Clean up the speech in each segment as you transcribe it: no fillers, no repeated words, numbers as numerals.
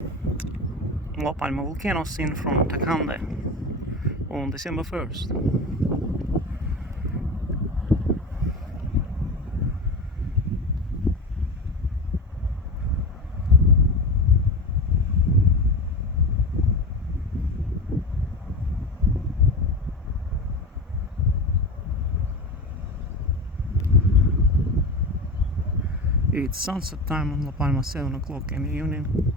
La Palma volcano seen from Tacande on December 1st. It's sunset time on La Palma, 7 o'clock in the evening.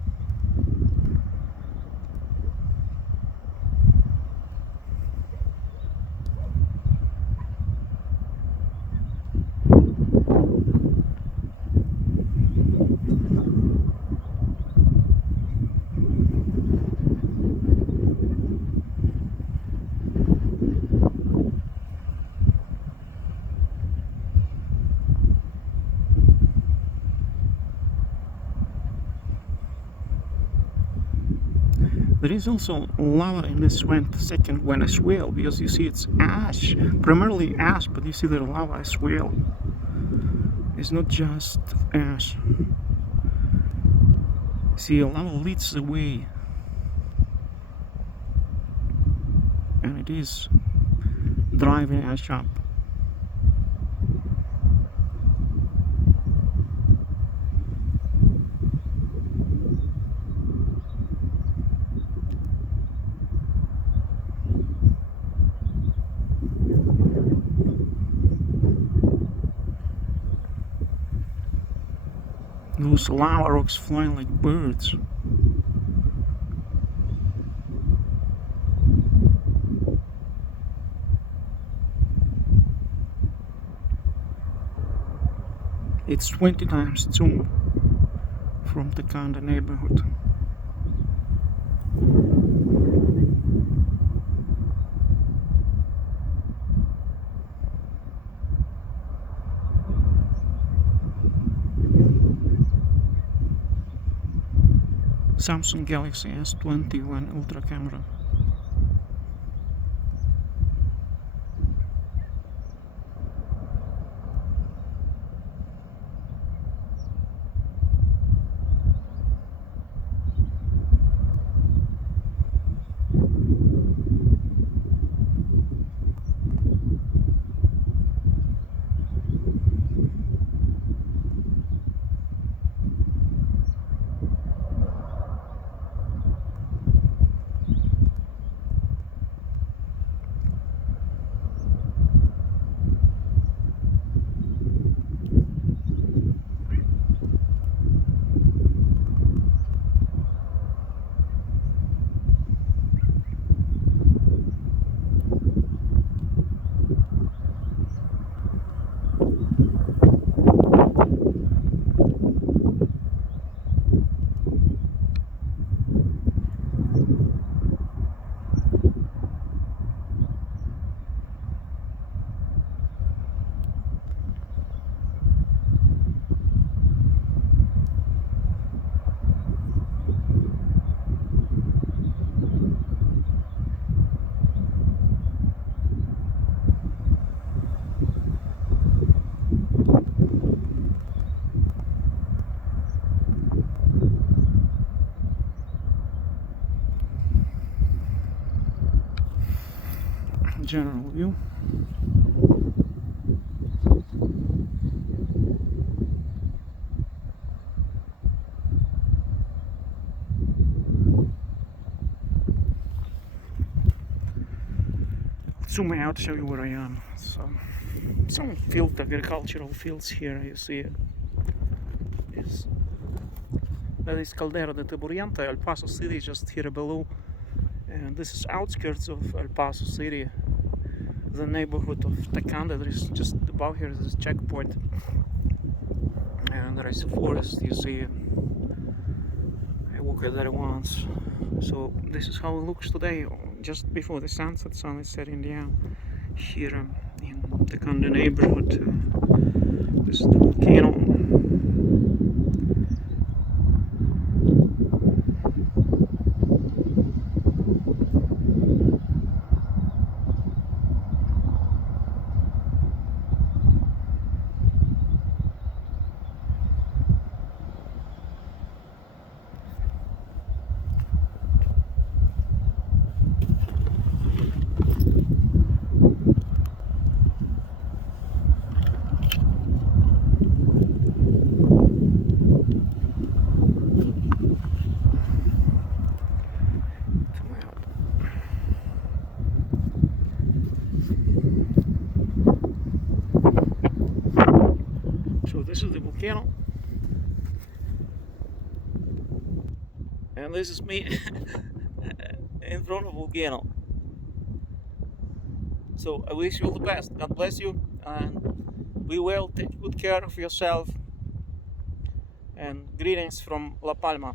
There is also lava in this second one as well, because you see it's ash, primarily ash, but you see the lava as well. It's not just ash. See, lava leads the way, and it is driving ash up. Those lava rocks flying like birds. It's 20 times zoom from the Tacande neighborhood. Samsung Galaxy S21 Ultra camera. General view. Zoom out, show you where I am. So, some field, agricultural fields here. You see it. That is Caldera de Teburiente, El Paso City, just here below. And this is outskirts of El Paso City, the neighborhood of Tacande. There is just above here is a checkpoint, and there is a forest. You see, I walked there once. So this is how it looks today, just before the sunset. Sun is setting down here in the Tacande neighborhood. This is the volcano. So this is the volcano, and this is me in front of the volcano. So I wish you all the best. God bless you, and be well. Take good care of yourself. And greetings from La Palma.